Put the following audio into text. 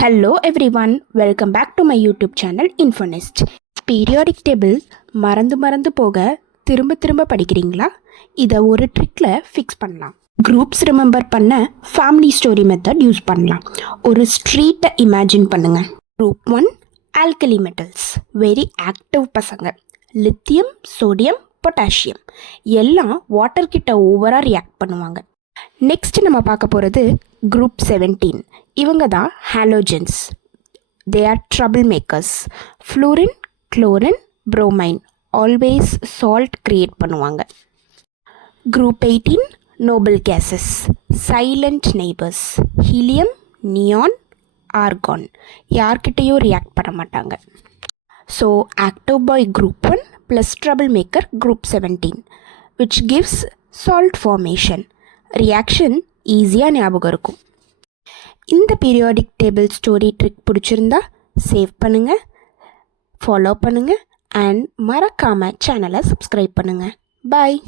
Hello everyone, welcome back to my YouTube channel Infonest. Periodic table மறந்து போக திரும்ப படிக்கிறீங்களா? இதை ஒரு ட்ரிக்கில் ஃபிக்ஸ் பண்ணலாம். குரூப்ஸ் ரிமெம்பர் பண்ண ஃபேமிலி ஸ்டோரி மெத்தட் யூஸ் பண்ணலாம். ஒரு ஸ்ட்ரீட்டை இமேஜின் பண்ணுங்க. Group 1 alkali metals, very active பசங்க. லித்தியம், சோடியம், பொட்டாசியம் எல்லாம் வாட்டர் கிட்ட ஓவராக ரியாக்ட் பண்ணுவாங்க. நெக்ஸ்ட் நம்ம பார்க்க போகிறது குரூப் 17. இவங்க தான் halogens. They are trouble makers. Fluorine, chlorine, bromine always salt create பண்ணுவாங்க. Group 18 noble gases, silent neighbours. Helium, neon, argon யார்கிட்டையும் ரியாக்ட் பண்ண மாட்டாங்க. So active boy group 1 plus trouble maker group 17 which gives salt formation. Reaction ஈஸியாக ஞாபகம் இருக்கும். இந்த periodic table story trick பிடிச்சிருந்தா save பண்ணுங்கள், ஃபாலோ பண்ணுங்கள் அண்ட் மறக்காமல் சேனலை சப்ஸ்கிரைப் பண்ணுங்கள். பாய்.